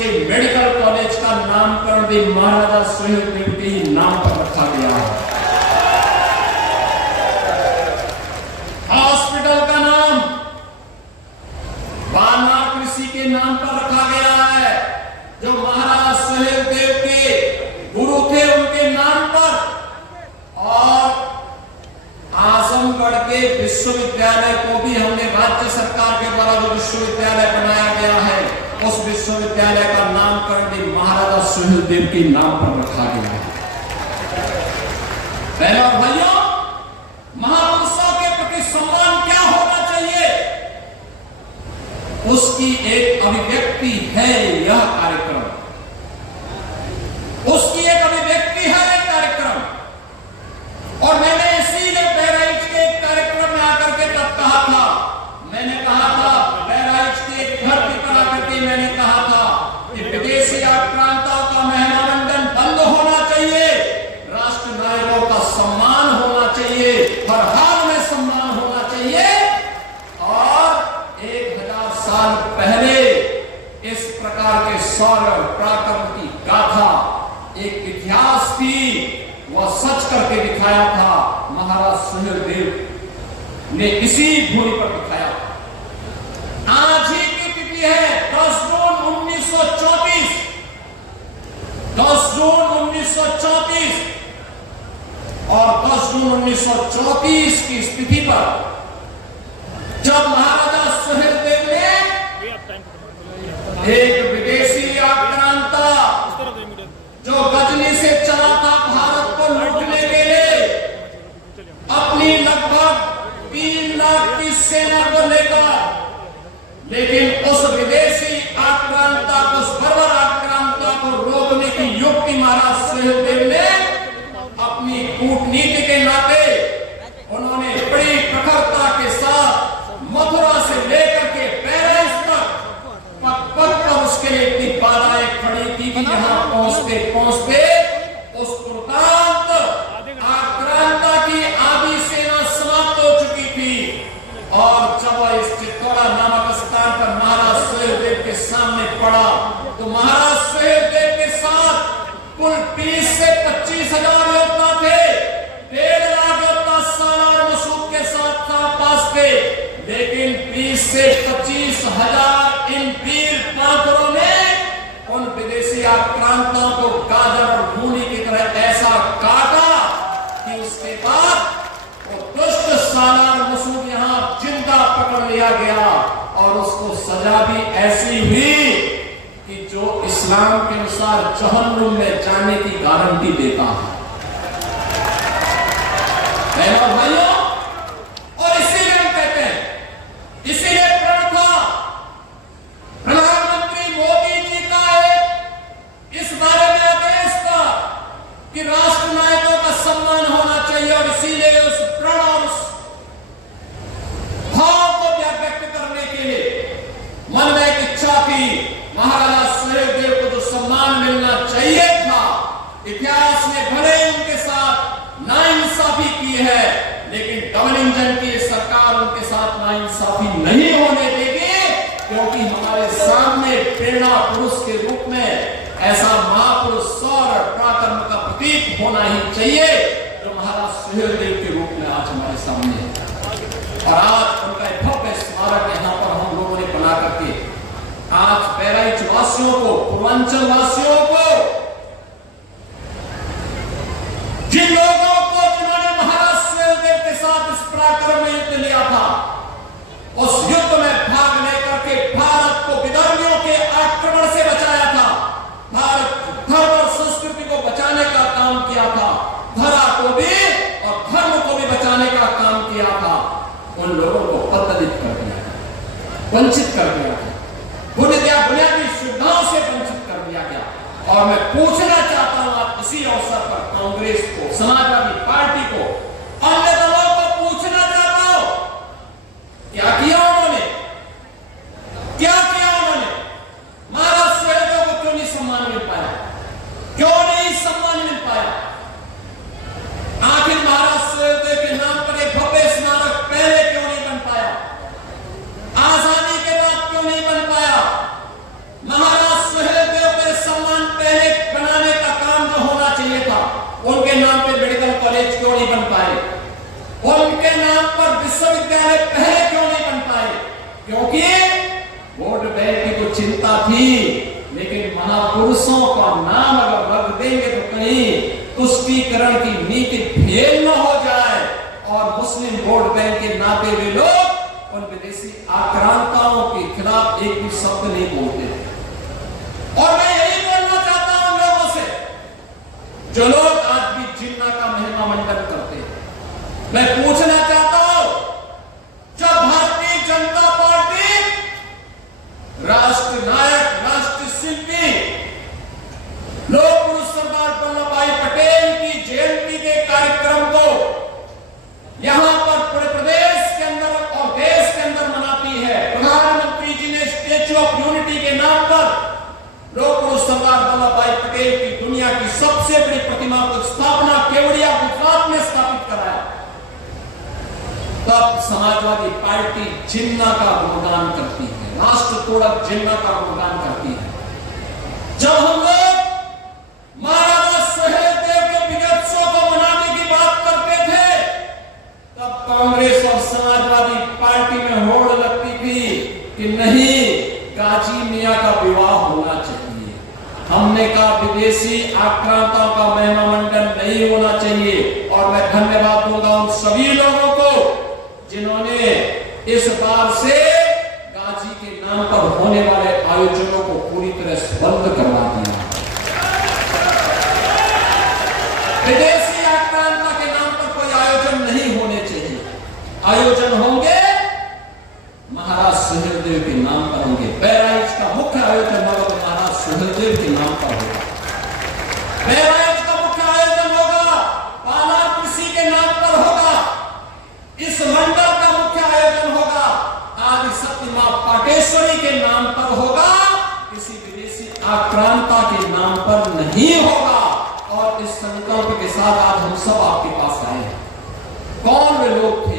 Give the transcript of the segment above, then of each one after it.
के medical college का नामकरण भी महाराजा सुहेलदेव के ही नाम पर रखा गया है। हॉस्पिटल का नाम बारनाथ ऋषि के नाम पर रखा गया है, जो महाराज सुहेलदेव के गुरु थे उनके नाम पर। और आजमगढ़ के विश्वविद्यालय को भी हमने राज्य सरकार के द्वारा जो विश्वविद्यालय बनाया गया है, उस विश्वविद्यालय का नामकरण भी महाराजा सुहेलदेव के नाम पर रखा गया है। बहनों और भाइयों, महापुरुषों के प्रति सम्मान क्या होना चाहिए, उसकी एक अभिव्यक्ति है यह कार्यक्रम। उसकी एक अभिव्यक्ति है यह कार्यक्रम। और मैंने इसीलिए बहराइच के कार्यक्रम में आकर के तब कहा था, मैंने कहा था बहराइच के धरती पर आकर के मैंने कहा था कि विदेशी आक्रांताओं का मेहमानंदन बंद होना चाहिए, राष्ट्र नायकों का सम्मान होना चाहिए, हर हाल में सम्मान होना चाहिए। और 1000 साल पहले इस प्रकार के शौर्य और पराक्रम की गाथा एक इतिहास थी, वह सच करके दिखाया था महाराज सुहेलदेव ने, इसी भूमि पर दिखाया। आज ही की तिथि है 10 जून 1934, 10 जून 1934। और 10 जून 1934 की स्थिति पर जब महाराजा सुहेलदेव ने एक विदेशी आक्रांता जो गजनी से चला था भारत को लूटने के लिए, अपनी लगभग 3 लाख की सेना को लेकर, लेकिन उस विदेशी आक्रांता को, उस बर्बर आक्रांता को रोकने की युक्ति महाराज सुहेलदेव ने अपनी कूटनीति के नाते उन्होंने बड़ी प्रखरता के साथ मथुरा से लेकर के बहराइच तक पग पग पर उसके लिए इतनी बाधाएं खड़ी की कि यहां पहुंचते पहुंचते उस दुर्दांत आक्रांता की आधी सेना समाप्त हो चुकी थी। और जब वह इस चित्तौड़ा नामक स्थान पर महाराज सुहेलदेव के सामने पड़ा, तो महाराज सुहेलदेव के साथ कुल 20 से 25,000 योद्धा थे, 1.5 लाख योद्धा सालार मसूद के साथ पास थे, लेकिन 20 से 25,000 इन वीर पाथरों ने उन विदेशी आक्रांताओं को गाजर और मूली की तरह ऐसा काटा कि उसके बाद वो दुष्ट सालार मसूद यहां जिंदा पकड़ लिया गया। और उसको सजा भी ऐसी हुई कि जो इस्लाम के अनुसार जहन्नुम में जाने की गारंटी देता है। बहनों और भाइयों, और इसीलिए हम कहते हैं, इसीलिए प्रण था प्रधानमंत्री मोदी जी का एक इस बारे में आदेश था कि राष्ट्र नायकों का सम्मान होना चाहिए। और इसीलिए उस प्रण और उस भाव को व्यक्त करने के लिए मन में एक इच्छा थी, महाराजा सुहेलदेव को जो सम्मान मिलना चाहिए था, इतिहास ने भले उनके साथ नाइंसाफी की है, लेकिन डबल इंजन की सरकार उनके साथ नाइंसाफी नहीं होने देगी, क्योंकि हमारे सामने प्रेरणा पुरुष के रूप में ऐसा महापुरुष शौर्य और पराक्रम का प्रतीक होना ही चाहिए, जो महाराज सुहेलदेव के रूप में आज हमारे सामने है। और आज उनका एक भव्य स्मारक यहाँ पर हम लोगों ने बना करके आज बहराइच वासियों को, पूर्वांचल वासियों को, जिन लोगों को जिन्होंने महाराज सुहेलदेव के साथ इस पराक्रम में युद्ध लिया था, उस युद्ध में भाग लेकर के भारत को विदर्भियों के आक्रमण से बचाया था, भारत धर्म और संस्कृति को बचाने का काम किया था, धरा को भी और धर्म को भी बचाने का काम किया था, उन लोगों को पददलित कर दिया, वंचित कर दिया गया, बुनियादी सुविधाओं से वंचित कर दिया गया। और मैं पूछना चाहता हूं आप इसी अवसर पर कांग्रेस को, समाजवादी पार्टी को, अन्य दलों को पूछना चाहता हूं, क्या किया उन्होंने, क्या किया उन्होंने? महाराज सुहेलदेव को क्यों नहीं सम्मान मिल पाया, क्यों नहीं सम्मान मिल पाया? आखिर महाराज सुहेलदेव के नाम पर एक भव्य स्मारक पहले क्यों नहीं बन पाया, आजादी के बाद क्यों नहीं बन पाया? महाराज सुहेलदेव उनके नाम पे मेडिकल कॉलेज क्यों नहीं बन पाए? उनके नाम पर विश्वविद्यालय पहले क्यों नहीं बन पाए? क्योंकि वोट बैंक की तो चिंता थी, लेकिन महापुरुषों का नाम अगर रख देंगे तो कहीं तुष्टीकरण की नीति फेल न हो जाए और मुस्लिम वोट बैंक के नाते हुए लोग उन विदेशी आक्रांताओं के खिलाफ एक भी शब्द नहीं बोलते। और मैं यही बोलना चाहता हूं उन लोगों से जो लोग आज भी जिन्ना का महिमा मंडन करते हैं। मैं पूछना चाहता हूं, जब भारतीय जनता पार्टी राष्ट्र नायक, राष्ट्र शिल्पी, लोक पुरुष सरदार वल्लभ भाई पटेल की जयंती के कार्यक्रम को यहां पर पूरे प्रदेश के अंदर और देश के अंदर मनाती है, प्रधानमंत्री जी ने स्टैच्यू ऑफ यूनिटी के नाम पर लोक पुरुष सरदार वल्लभ भाई पटेल की दुनिया की सबसे बड़ी प्रतिमा को स्थापना केवड़िया गुजरात में स्थापित कराया, तब समाजवादी पार्टी जिन्ना का गुणगान करती है, राष्ट्र तोड़क जिन्ना का गुणगान करती है। जब हम लोग महाराजा सुहेलदेव के विजयोत्सव को मनाने की बात करते थे, तब कांग्रेस और समाजवादी पार्टी में होड़ लगती थी कि नहीं, गाजी मियां का विवाह होना चाहिए। हमने कहा विदेशी आक्रांताओं का महिमा मंडन नहीं होना चाहिए। और मैं धन्यवाद दूंगा उन सभी लोगों को जिन्होंने इस बार से गाजी के नाम पर होने वाले आयोजनों को पूरी तरह से बंद करवा दिया। विदेशी आक्रांता के नाम पर कोई आयोजन नहीं होने चाहिए। आयोजन होंगे महाराज सुहेलदेव के नाम पर होंगे। बहराइच का मुख्य आयोजन होगा महाराज सुहेलदेव के नाम पर होगा। बहराइच का मुख्य आयोजन होगा पाला कृषि के नाम पर होगा। इस मंडल का मुख्य आयोजन होगा आदि सत्य मां पाटेश्वरी के नाम पर होगा, किसी विदेशी आक्रांता के नाम पर नहीं होगा। और इस संकल्प के साथ आज हम सब आपके पास आए हैं। कौन वे लोग थे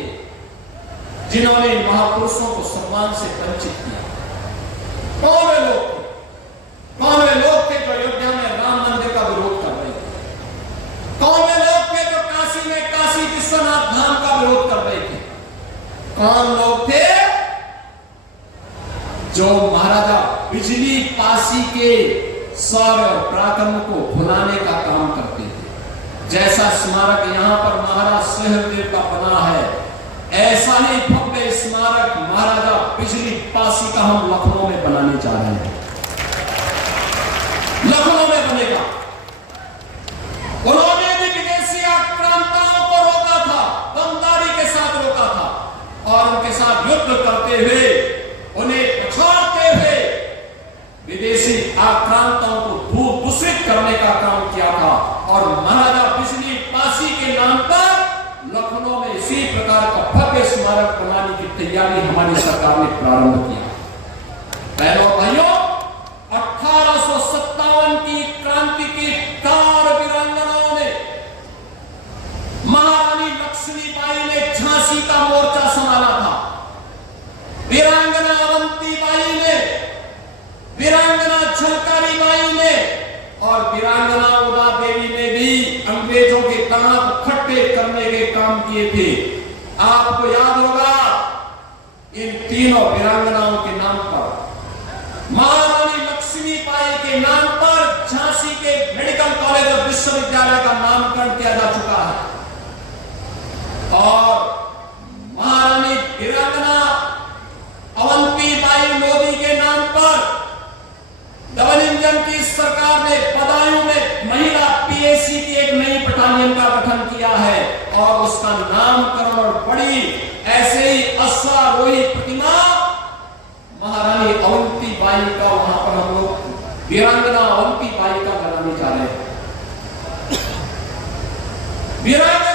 जिन्होंने महापुरुषों को सम्मान से वंचित किया? कौन वे लोग थे? कौन वे लोग थे जो अयोध्या में राम मंदिर का विरोध कर रहे थे? कौन वे लोग थे जो काशी में काशी विश्वनाथ धाम का विरोध कर रहे थे? कौन लोग थे जो महाराजा बिजली पासी के शौर्य और पराक्रम को भुलाने का काम करते थे? जैसा स्मारक यहां पर महाराज सुहेलदेव का बना है, ऐसा ही भव्य स्मारक महाराजा बिजली पासी का हम लखनऊ में बनाने जा रहे हैं। लखनऊ में बनेगा। उन्होंने भी विदेशी आक्रांताओं को रोका था, दमदारी के साथ रोका था और उनके साथ युद्ध करते हुए, उन्हें पछाड़ते हुए विदेशी आक्रांताओं को दूषित करने का काम किया था। और महाराजा बिजली पासी के नाम पर लखनऊ में इसी प्रकार का भव्य स्मारक बनाने की तैयारी हमारी सरकार ने प्रारंभ किया। बहनों भाइयों, 1857 की क्रांति की 4 वीरांगनाओं ने, महारानी लक्ष्मीबाई ने झांसी का मोर्चा संभाला था, वीरांगना अवंतीबाई ने, वीरांगना झलकारी बाई ने और वीरांगना उदा देवी ने भी अंग्रेजों के दांत खट्टे करने के काम किए थे। आपको याद होगा इन तीनों वीरांगनाओं के नाम पर, महारानी लक्ष्मीबाई के नाम पर झांसी के मेडिकल कॉलेज और विश्वविद्यालय का नामकरण किया जा चुका है। और महारानी वीरांगना अवंतीबाई मोदी के नाम पर डबल इंजन की सरकार ने बदायूं में महिला पीएसी की एक नई बटालियन का गठन किया है और उसका नामकरण और बड़ी ऐसे ही अश्वारोही प्रतिमा महारानी अवंतीबाई का वहां पर हम लोग वीरांगना अवंतीबाई का बनाने जा रहे हैं। वीरांगना